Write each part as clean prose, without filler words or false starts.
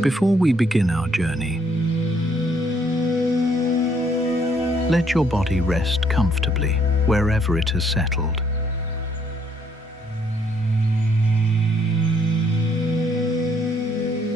Before we begin our journey, let your body rest comfortably wherever it has settled.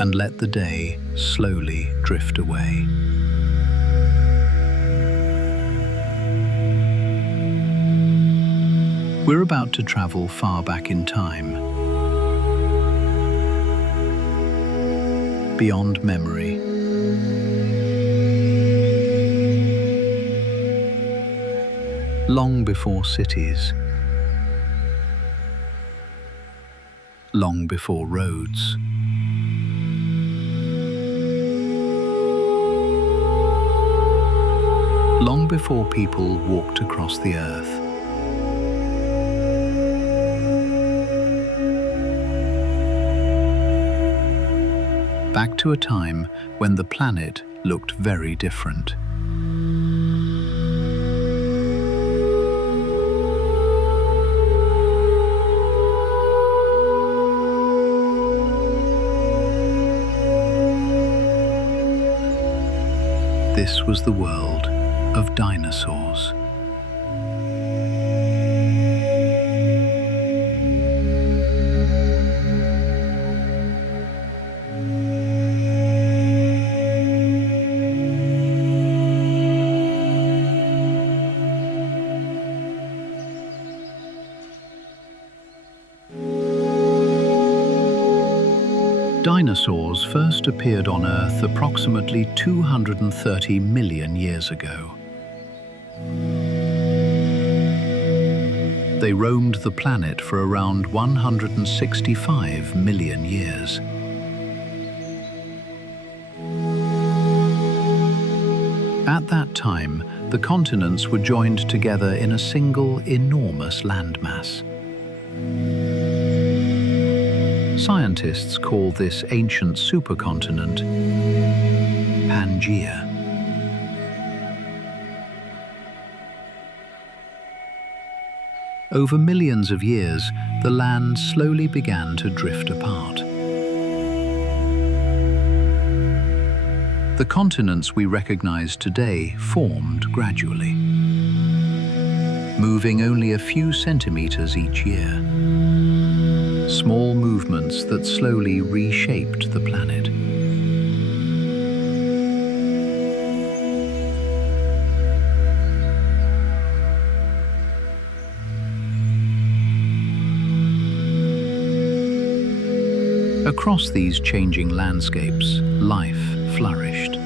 And let the day slowly drift away. We're about to travel far back in time, beyond memory. Long before cities, long before roads, long before people walked across the earth. Back to a time when the planet looked very different. This was the world of dinosaurs. Dinosaurs first appeared on Earth approximately 230 million years ago. They roamed the planet for around 165 million years. At that time, the continents were joined together in a single enormous landmass. Scientists call this ancient supercontinent Pangaea. Over millions of years, the land slowly began to drift apart. The continents we recognize today formed gradually, moving only a few centimeters each year. Small movements that slowly reshaped the planet. Across these changing landscapes, life flourished.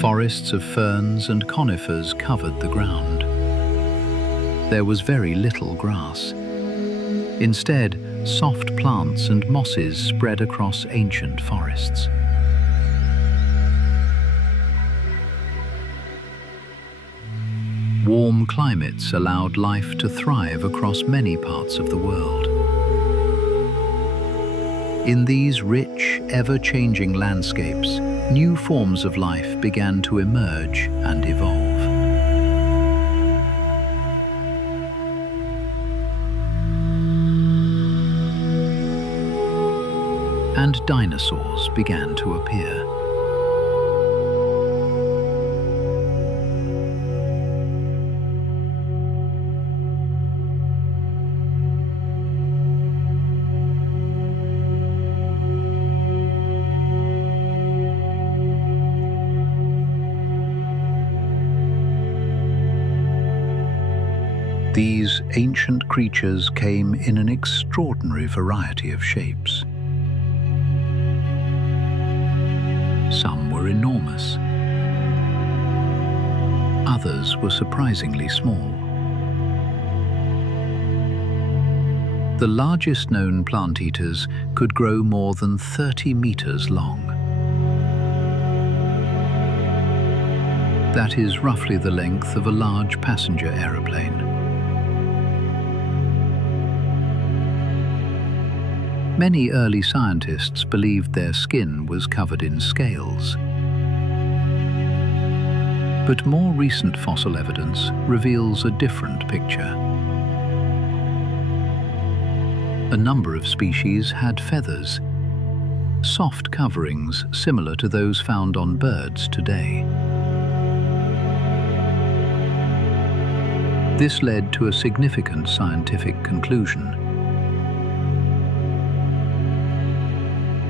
Forests of ferns and conifers covered the ground. There was very little grass. Instead, soft plants and mosses spread across ancient forests. Warm climates allowed life to thrive across many parts of the world. In these rich, ever-changing landscapes, new forms of life began to emerge and evolve. And dinosaurs began to appear. These ancient creatures came in an extraordinary variety of shapes. Some were enormous. Others were surprisingly small. The largest known plant eaters could grow more than 30 meters long. That is roughly the length of a large passenger aeroplane. Many early scientists believed their skin was covered in scales. But more recent fossil evidence reveals a different picture. A number of species had feathers, soft coverings similar to those found on birds today. This led to a significant scientific conclusion.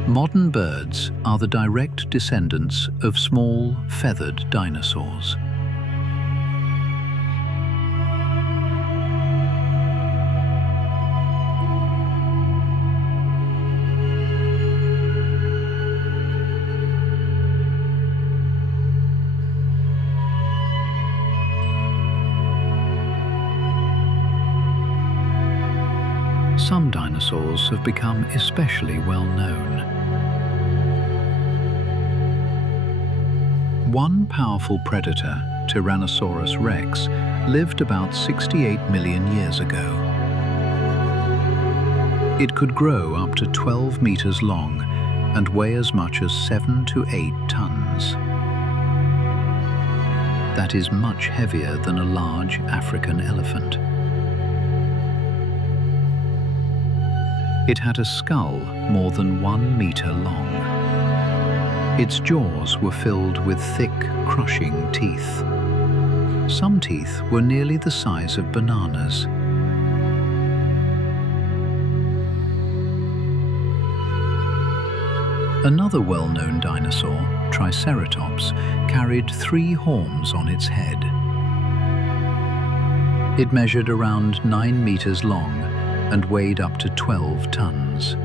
Modern birds are the direct descendants of small, feathered dinosaurs. Some dinosaurs have become especially well known. One powerful predator, Tyrannosaurus rex, lived about 68 million years ago. It could grow up to 12 meters long and weigh as much as 7 to 8 tons. That is much heavier than a large African elephant. It had a skull more than 1 meter long. Its jaws were filled with thick, crushing teeth. Some teeth were nearly the size of bananas. Another well-known dinosaur, Triceratops, carried 3 horns on its head. It measured around 9 meters long and weighed up to 12 tons.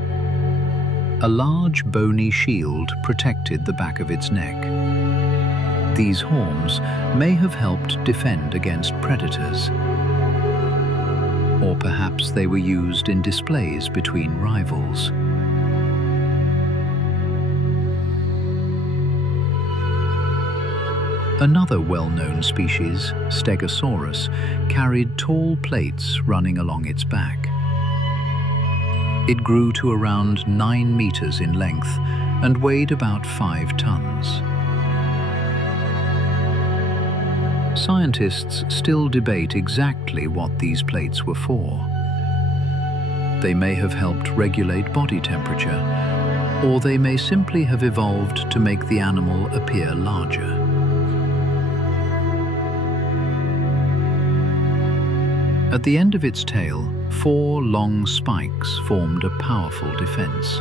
A large bony shield protected the back of its neck. These horns may have helped defend against predators. Or perhaps they were used in displays between rivals. Another well-known species, Stegosaurus, carried tall plates running along its back. It grew to around 9 meters in length and weighed about 5 tons. Scientists still debate exactly what these plates were for. They may have helped regulate body temperature, or they may simply have evolved to make the animal appear larger. At the end of its tail, 4 long spikes formed a powerful defense.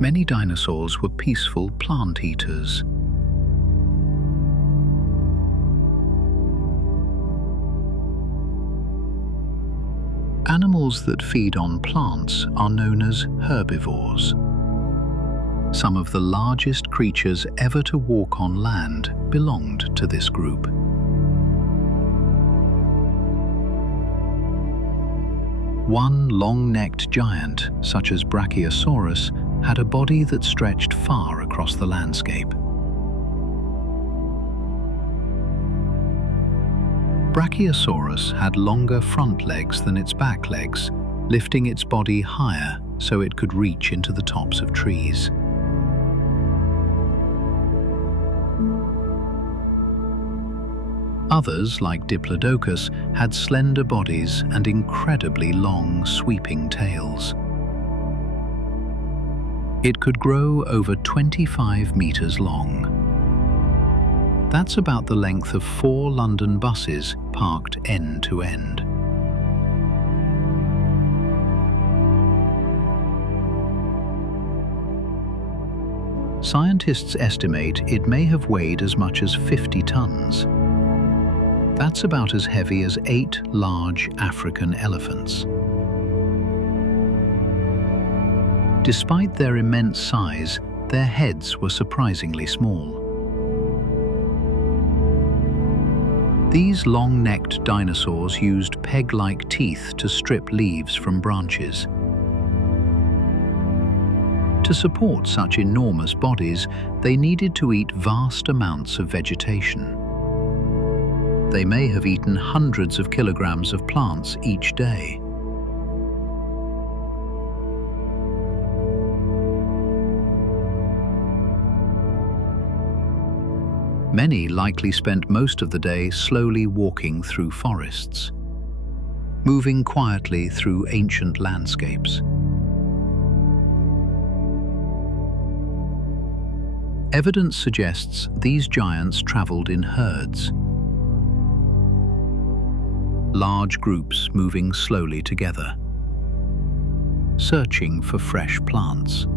Many dinosaurs were peaceful plant eaters. Animals that feed on plants are known as herbivores. Some of the largest creatures ever to walk on land belonged to this group. One long-necked giant, such as Brachiosaurus, had a body that stretched far across the landscape. Brachiosaurus had longer front legs than its back legs, lifting its body higher so it could reach into the tops of trees. Others, like Diplodocus, had slender bodies and incredibly long, sweeping tails. It could grow over 25 meters long. That's about the length of 4 London buses parked end to end. Scientists estimate it may have weighed as much as 50 tons. That's about as heavy as 8 large African elephants. Despite their immense size, their heads were surprisingly small. These long-necked dinosaurs used peg-like teeth to strip leaves from branches. To support such enormous bodies, they needed to eat vast amounts of vegetation. They may have eaten hundreds of kilograms of plants each day. Many likely spent most of the day slowly walking through forests, moving quietly through ancient landscapes. Evidence suggests these giants traveled in herds, large groups moving slowly together, searching for fresh plants.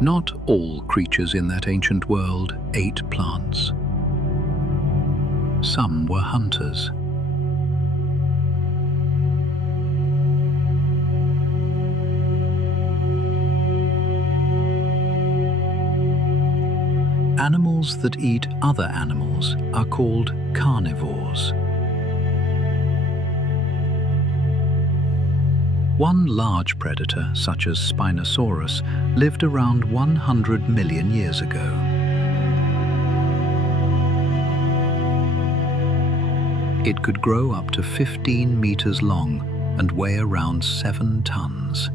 Not all creatures in that ancient world ate plants. Some were hunters. Animals that eat other animals are called carnivores. One large predator, such as Spinosaurus, lived around 100 million years ago. It could grow up to 15 meters long and weigh around 7 tons.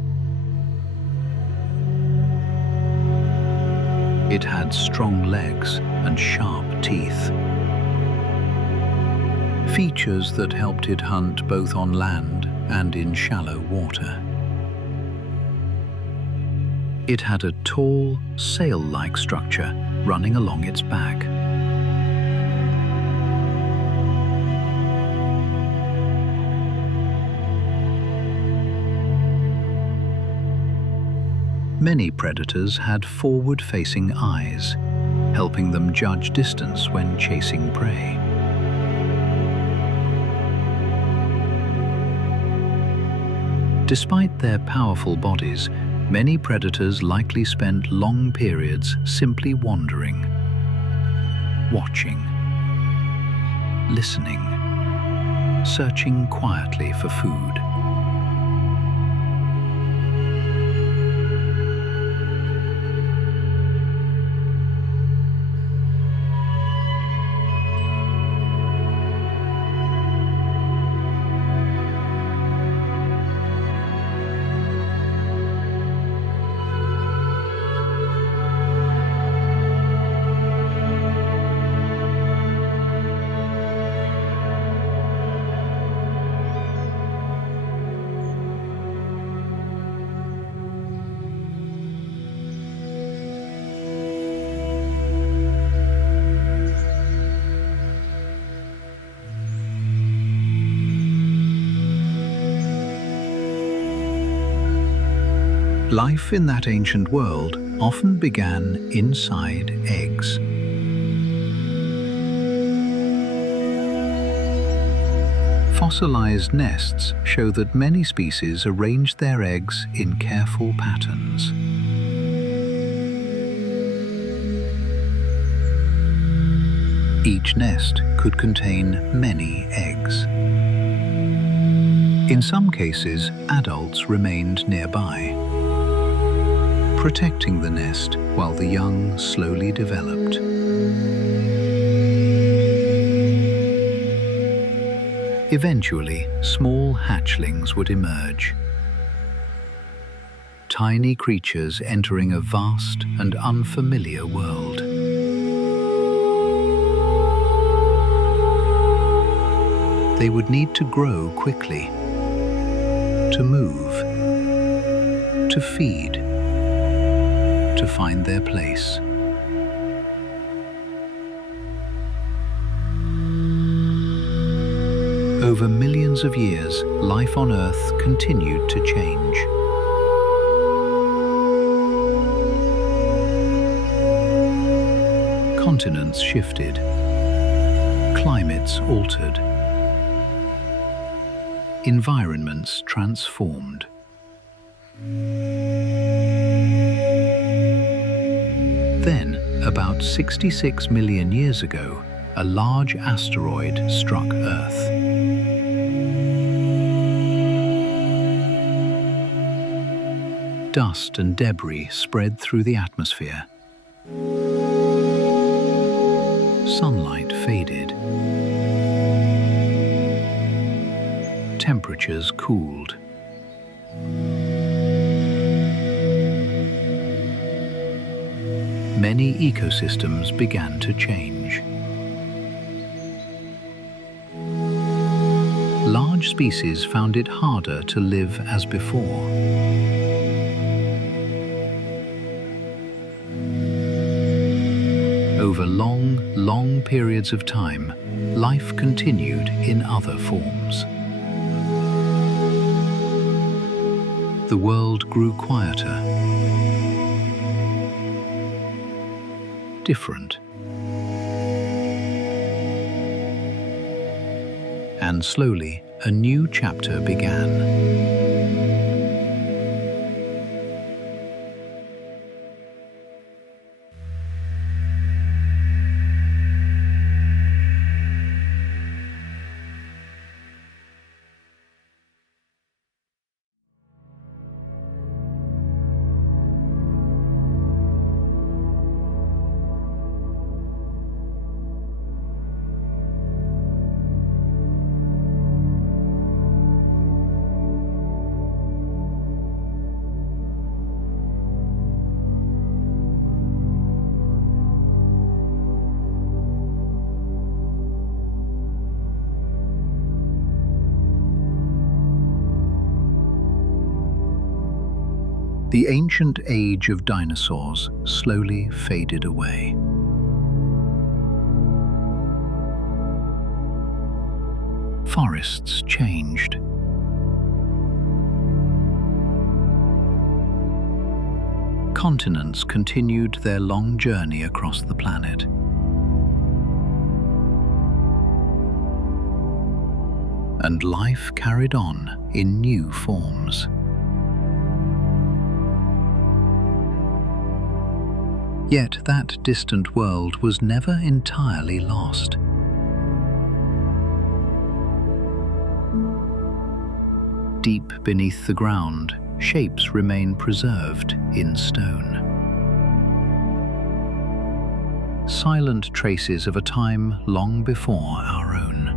It had strong legs and sharp teeth, features that helped it hunt both on land and in shallow water. It had a tall, sail-like structure running along its back. Many predators had forward-facing eyes, helping them judge distance when chasing prey. Despite their powerful bodies, many predators likely spent long periods simply wandering, watching, listening, searching quietly for food. Life in that ancient world often began inside eggs. Fossilized nests show that many species arranged their eggs in careful patterns. Each nest could contain many eggs. In some cases, adults remained nearby, protecting the nest while the young slowly developed. Eventually, small hatchlings would emerge, tiny creatures entering a vast and unfamiliar world. They would need to grow quickly, to move, to feed, to find their place. Over millions of years, life on Earth continued to change. Continents shifted, climates altered, environments transformed. Then, about 66 million years ago, a large asteroid struck Earth. Dust and debris spread through the atmosphere. Sunlight faded. Temperatures cooled. Many ecosystems began to change. Large species found it harder to live as before. Over long periods of time, life continued in other forms. The world grew quieter, different, and slowly a new chapter began. The ancient age of dinosaurs slowly faded away. Forests changed. Continents continued their long journey across the planet. And life carried on in new forms. Yet that distant world was never entirely lost. Deep beneath the ground, shapes remain preserved in stone. Silent traces of a time long before our own.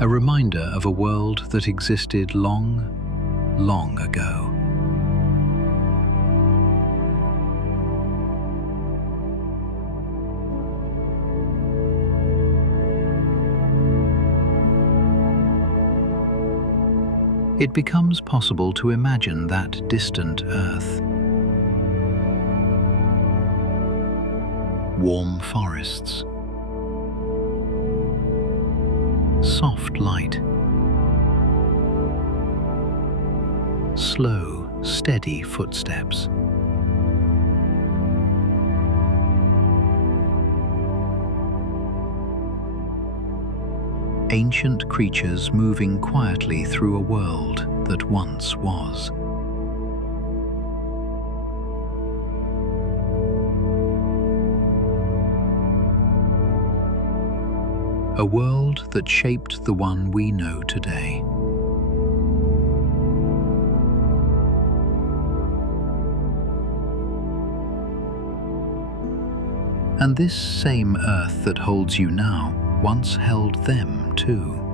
A reminder of a world that existed long ago. It becomes possible to imagine that distant Earth. Warm forests. Soft light. Slow, steady footsteps. Ancient creatures moving quietly through a world that once was. A world that shaped the one we know today. And this same Earth that holds you now once held them too.